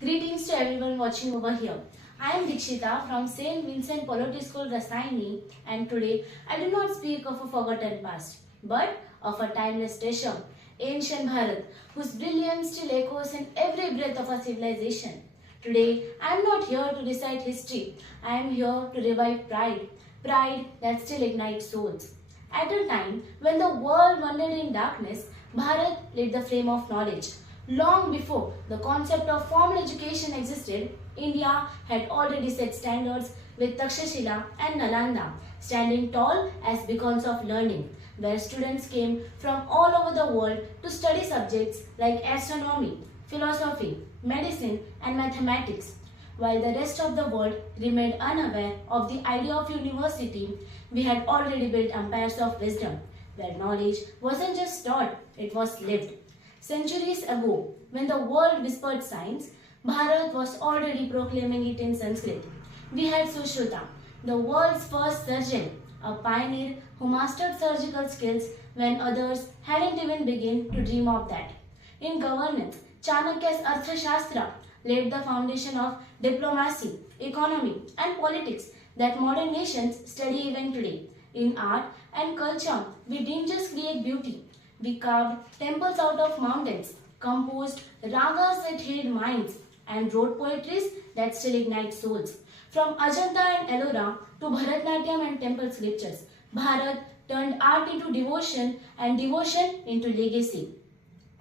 Greetings to everyone watching over here. I am Dikshita from St. Vincent Polity School, Rasaini, and today I do not speak of a forgotten past, but of a timeless treasure, ancient Bharat, whose brilliance still echoes in every breath of our civilization. Today, I am not here to recite history, I am here to revive pride that still ignites souls. At a time when the world wandered in darkness, Bharat lit the flame of knowledge. Long before the concept of formal education existed, India had already set standards with Takshashila and Nalanda standing tall as beacons of learning, where students came from all over the world to study subjects like astronomy, philosophy, medicine, and mathematics. While the rest of the world remained unaware of the idea of university, we had already built empires of wisdom, where knowledge wasn't just taught, it was lived. Centuries ago, when the world whispered science, Bharat was already proclaiming it in Sanskrit. We had Sushruta, the world's first surgeon, a pioneer who mastered surgical skills when others hadn't even begun to dream of that. In governance, Chanakya's Arthashastra laid the foundation of diplomacy, economy, and politics that modern nations study even today. In art and culture, we didn't just create beauty. We carved temples out of mountains, composed ragas that healed minds, and wrote poetries that still ignite souls. From Ajanta and Ellora to Bharatnatyam and temple scriptures, Bharat turned art into devotion and devotion into legacy.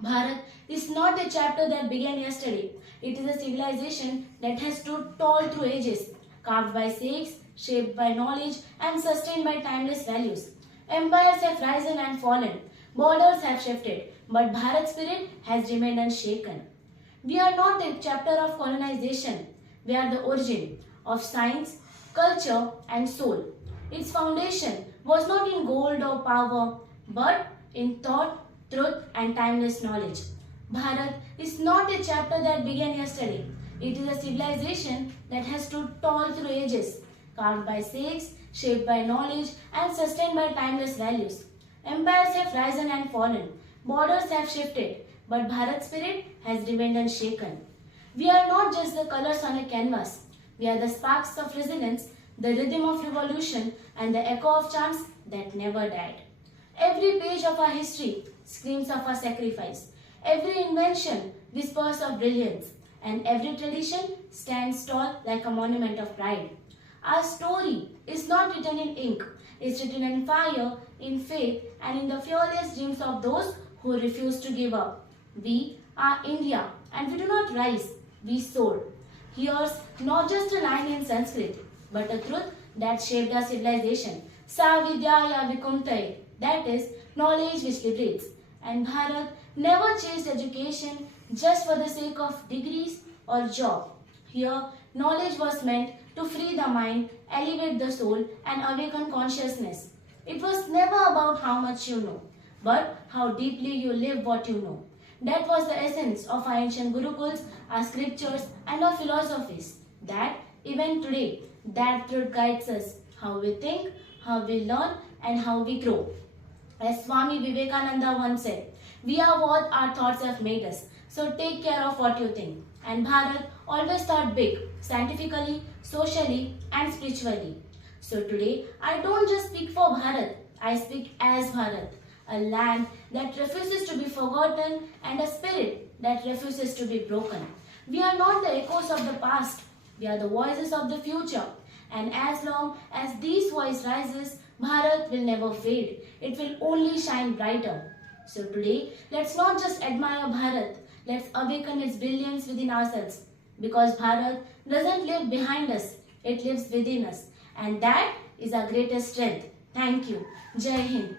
Bharat is not a chapter that began yesterday. It is a civilization that has stood tall through ages, carved by Sikhs, shaped by knowledge, and sustained by timeless values. Empires have risen and fallen. Borders have shifted, but Bharat's spirit has remained unshaken. We are not a chapter of colonization. We are the origin of science, culture, and soul. Its foundation was not in gold or power, but in thought, truth, and timeless knowledge. Bharat is not a chapter that began yesterday. It is a civilization that has stood tall through ages, carved by Sikhs, shaped by knowledge, and sustained by timeless values. Empires have risen and fallen, borders have shifted, but Bharat's spirit has remained unshaken. We are not just the colors on a canvas, we are the sparks of resilience, the rhythm of revolution, and the echo of chants that never died. Every page of our history screams of our sacrifice, every invention whispers of brilliance, and every tradition stands tall like a monument of pride. Our story is not written in ink, it's written in fire, in faith, and in the fearless dreams of those who refuse to give up. We are India, and we do not rise, we soar. Here's not just a line in Sanskrit, but a truth that shaped our civilization. Sa vidyaya vikuntai, that is, knowledge which liberates. And Bharat never chased education just for the sake of degrees or job. Here, knowledge was meant to free the mind, elevate the soul, and awaken consciousness. It was never about how much you know, but how deeply you live what you know. That was the essence of our ancient Gurukuls, our scriptures, and our philosophies. That, even today, that truth guides us, how we think, how we learn, and how we grow. As Swami Vivekananda once said, we are what our thoughts have made us, so take care of what you think. And Bharat always thought big, scientifically, socially, and spiritually. So today, I don't just speak for Bharat, I speak as Bharat, a land that refuses to be forgotten and a spirit that refuses to be broken. We are not the echoes of the past, we are the voices of the future. And as long as this voice rises, Bharat will never fade. It will only shine brighter. So today, let's not just admire Bharat, let's awaken its brilliance within ourselves. Because Bharat doesn't live behind us, it lives within us. And that is our greatest strength. Thank you. Jai Hind.